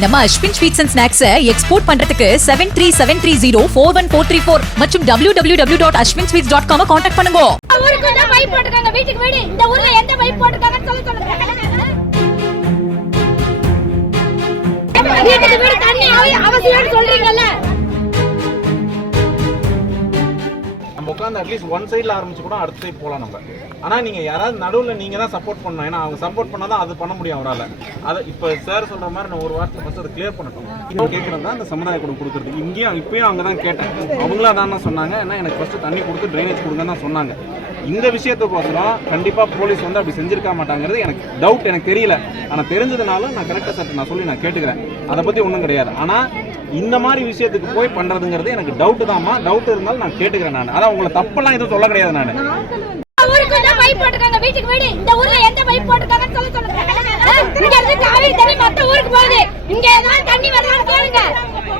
நம்ம Ashwin sweets and snacks export பண்றதுக்கு 7373041434 மற்றும் www.ashwinsweets.com கான்டாக்ட் பண்ணுங்க. ஊருக்கு தான் பைப் போட்டுருக்காங்க, வீட்டுக்கு வீடு. இந்த ஊர்ல எந்த பைப் போட்டுருக்காங்கன்னு சொல்லுங்க. வீட்டுக்கு வீடு தண்ணி அவசியம் சொல்றீங்கல்ல. நம்ம உட்காந்து அட்லீஸ்ட் ஒன் சைடில் ஆரம்பிச்சு கூட அடுத்த சைடு போகலாம் நம்ம. ஆனால் நீங்கள் யாராவது நடுவில் நீங்கள் தான் சப்போர்ட் பண்ணணும். ஏன்னா அவங்க சப்போர்ட் பண்ணால் தான் அது பண்ண முடியும் அவரால். அதை இப்போ சார் சொல்கிற மாதிரி நான் ஒரு வாரத்தில் ஃபஸ்ட் அதை கிளியர் பண்ணட்டும். இப்போ கேட்குறது தான் இந்த சமுதாய கூட கொடுக்குறது. இங்கேயும் இப்பயும் அவங்க தான் கேட்டேன். அவங்களும் அதான் சொன்னாங்க. ஏன்னா எனக்கு ஃபஸ்ட்டு தண்ணி கொடுத்து ட்ரைனேஜ் கொடுங்கன்னு தான் சொன்னாங்க. இந்த விஷயத்துக்கோசரம் கண்டிப்பாக போலீஸ் வந்து அப்படி செஞ்சிருக்க மாட்டாங்கிறது எனக்கு டவுட், எனக்கு தெரியல. ஆனால் தெரிஞ்சதுனாலும் நான் கரெக்டாக சார் நான் சொல்லி நான் கேட்டுக்கிறேன். அதை பற்றி ஒன்றும் கிடையாது. ஆனால் இந்த மாதிரி விஷயத்துக்கு போய் பண்றதுங்கிறது எனக்கு டவுட் தான்மா. டவுட் இருந்தாலும் நான் கேட்டுக்கிறேன். நான் அதான் உங்களை தப்பெல்லாம் எதுவும் சொல்ல கிடையாது. நான் ஊருக்கு தான் பைப் போட்டுருக்காங்க, வீட்டுக்கு வீடு. இந்த ஊர்ல எந்த பைப் போட்டுருக்காங்கன்னு சொல்லுங்க. இங்க இருந்து காவிரி தண்ணி மத்த ஊருக்கு போகுது. இங்க ஏதாவது தண்ணி வரலான்னு கேளுங்க.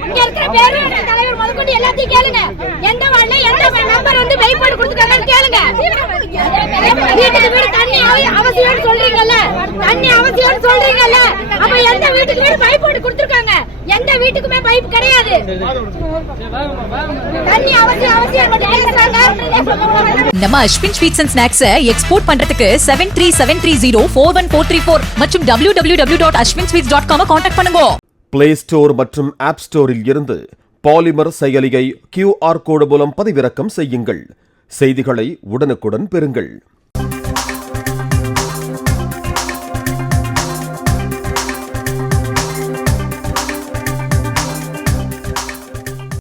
இங்க இருக்கிற பேரூராட்சி தலைவர் முதற்கொண்டு எல்லாத்தையும் கேளுங்க. எந்த வார்டுல எந்த நம்பர் வந்து பைப் போட்டு கொடுத்துருக்காங்கன்னு கேளுங்க. வீட்டுக்கு வீடு தண்ணி அவசியம் சொல்றீங்கல்ல, தண்ணி அவசியம் சொல்றீங்கல்ல. அப்ப எந்த வீட்டுக்கு வீடு பைப் போட்டு கொடுத்துருக்காங்க? எந்த வீட்டுக்குமே பைப் கிடையாது. தண்ணி அவசியம் நம்ம Ashwin sweets and snacks export பண்றதுக்கு 7373041434 மற்றும் www.ashwinsweets.com கான்டாக்ட் பண்ணுங்க. பிளே ஸ்டோர் மற்றும் ஆப் ஸ்டோரில் இருந்து பாலிமர் செயலியை QR கோடு மூலம் பதிவிறக்கம் செய்யுங்கள். செய்திகளை உடனுக்குடன் பெறுங்கள்.